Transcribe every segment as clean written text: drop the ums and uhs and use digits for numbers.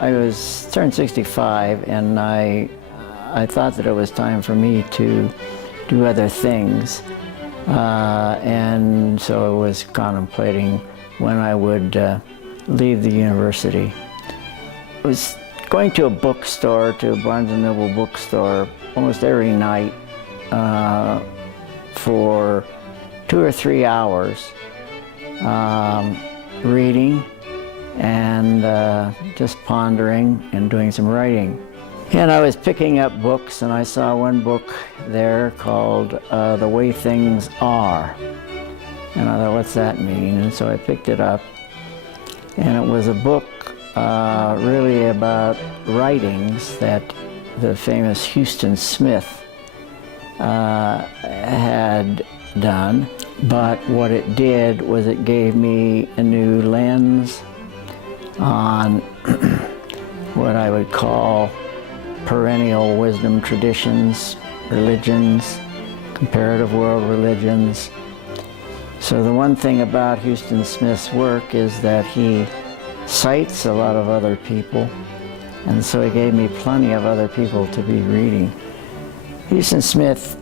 I turned 65, and I thought that it was time for me to do other things. And so I was contemplating when I would leave the university. I was going to a bookstore, to a Barnes & Noble bookstore, almost every night for 2 or 3 hours, reading and just pondering and doing some writing. And I was picking up books, and I saw one book there called The Way Things Are. And I thought, what's that mean? And so I picked it up, and it was a book really about writings that the famous Houston Smith had done. But what it did was it gave me a new lens on what I would call perennial wisdom traditions, religions, comparative world religions. So the one thing about Houston Smith's work is that he cites a lot of other people, and so he gave me plenty of other people to be reading. Houston Smith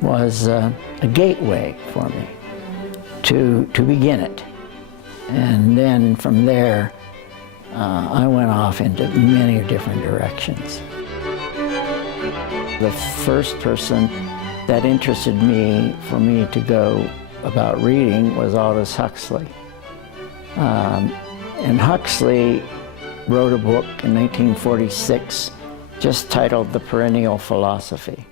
was a gateway for me to begin it. And then from there, I went off into many different directions. The first person that interested me, for me to go about reading, was Aldous Huxley. And Huxley wrote a book in 1946 just titled The Perennial Philosophy.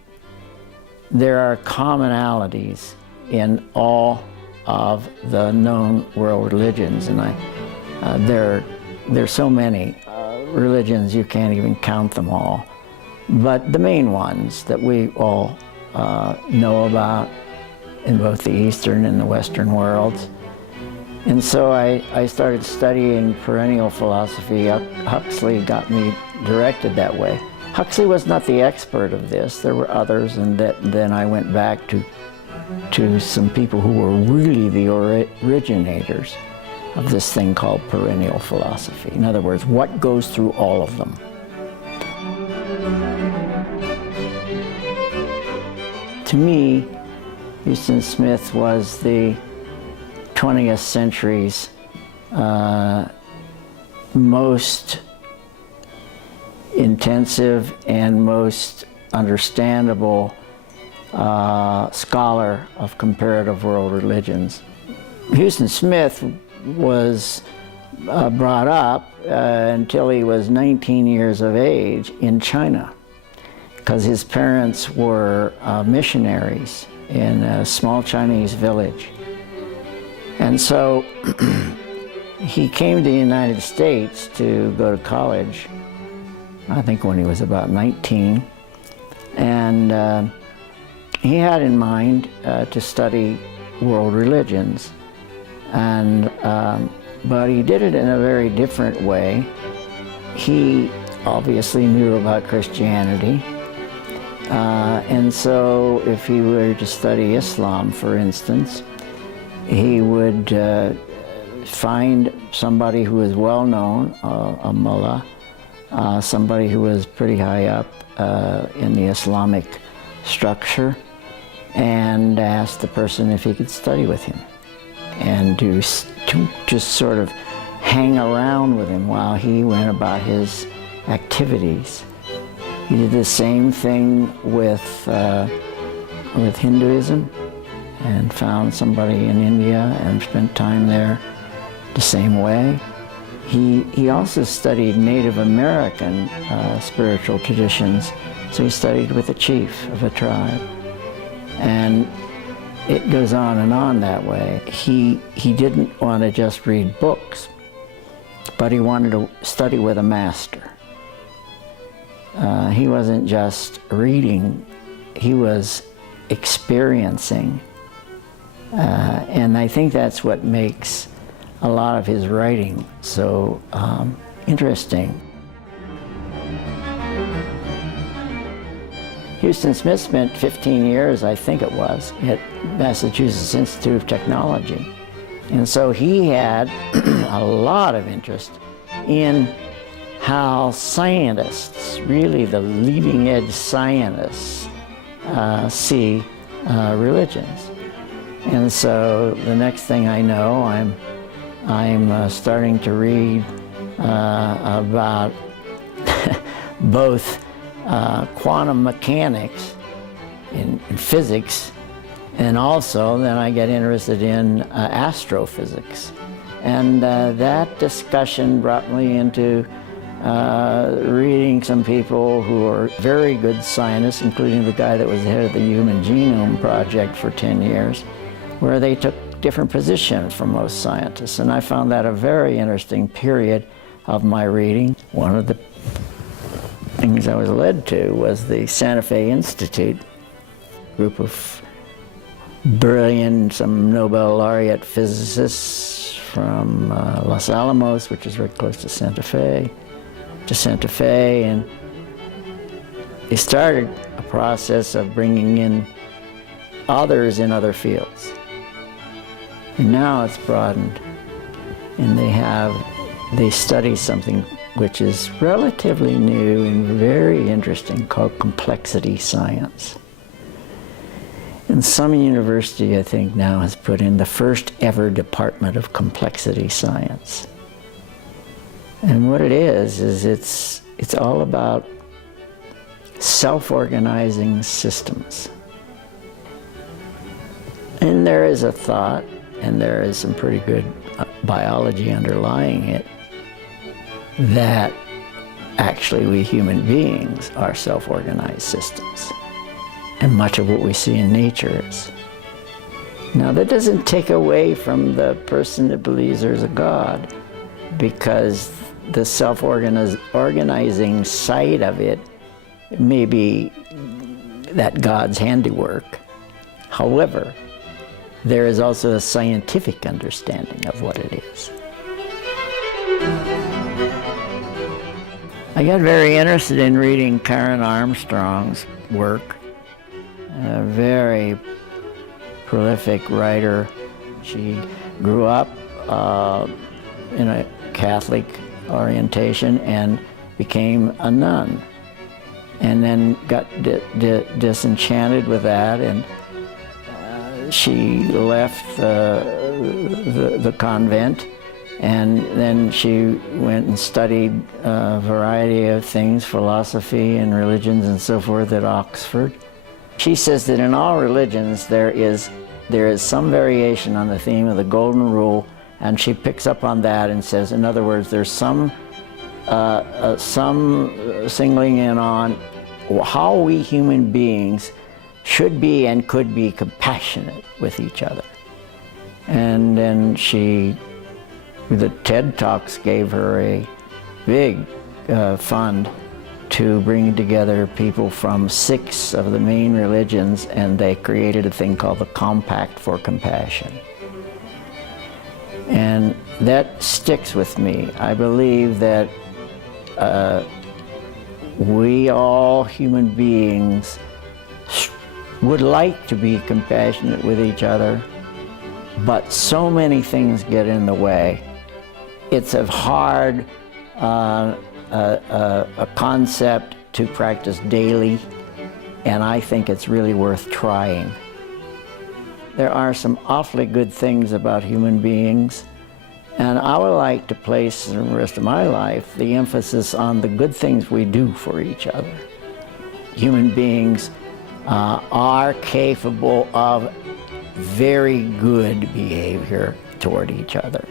There are commonalities in all of the known world religions, and there's so many religions you can't even count them all. But the main ones that we all know about in both the Eastern and the Western worlds. And so I started studying perennial philosophy. Huxley got me directed that way. Huxley was not the expert of this. There were others, and then I went back to some people who were really the originators of this thing called perennial philosophy. In other words, what goes through all of them. To me, Houston Smith was the 20th century's most intensive and most understandable scholar of comparative world religions. Houston Smith was brought up until he was 19 years of age in China, because his parents were missionaries in a small Chinese village. And so he came to the United States to go to college, I think when he was about 19. And he had in mind to study world religions. But he did it in a very different way. He obviously knew about Christianity. And so if he were to study Islam, for instance, he would find somebody who was well known, a mullah, somebody who was pretty high up in the Islamic structure, and ask the person if he could study with him, and to just sort of hang around with him while he went about his activities. He did the same thing with Hinduism, and found somebody in India and spent time there the same way. He also studied Native American spiritual traditions, so he studied with a chief of a tribe. And it goes on and on that way. He didn't want to just read books, but he wanted to study with a master. He wasn't just reading, he was experiencing. And I think that's what makes a lot of his writing so interesting. Houston Smith spent 15 years, I think it was, at Massachusetts Institute of Technology. And so he had a lot of interest in how scientists, really the leading edge scientists, see religions. And so the next thing I know, I'm starting to read about both quantum mechanics in physics, and also then I get interested in astrophysics. And that discussion brought me into reading some people who are very good scientists, including the guy that was the head of the Human Genome Project for 10 years, where they took different positions from most scientists. And I found that a very interesting period of my reading. One of the things I was led to was the Santa Fe Institute, group of brilliant, some Nobel laureate physicists from Los Alamos, which is very close to Santa Fe, and they started a process of bringing in others in other fields. And now it's broadened, and they study something which is relatively new and very interesting, called complexity science. And some university, I think, now has put in the first ever department of complexity science. And what it is it's all about self-organizing systems. And there is a thought, and there is some pretty good biology underlying it, that actually we human beings are self-organized systems. And much of what we see in nature is. Now, that doesn't take away from the person that believes there's a God, because the self-organizing side of it may be that God's handiwork. However, there is also a scientific understanding of what it is. I got very interested in reading Karen Armstrong's work. A very prolific writer. She grew up in a Catholic orientation and became a nun, and then got disenchanted with that, and she left the convent, and then she went and studied a variety of things, philosophy and religions and so forth, at Oxford. She says that in all religions there is some variation on the theme of the golden rule, and she picks up on that and says, in other words, there's some singling in on how we human beings should be and could be compassionate with each other. And then the TED Talks gave her a big fund to bring together people from 6 of the main religions, and they created a thing called the Compact for Compassion. And that sticks with me. I believe that we all human beings would like to be compassionate with each other, but so many things get in the way. It's a hard a concept to practice daily, and I think it's really worth trying. There are some awfully good things about human beings, and I would like to place in the rest of my life the emphasis on the good things we do for each other. Human beings are capable of very good behavior toward each other.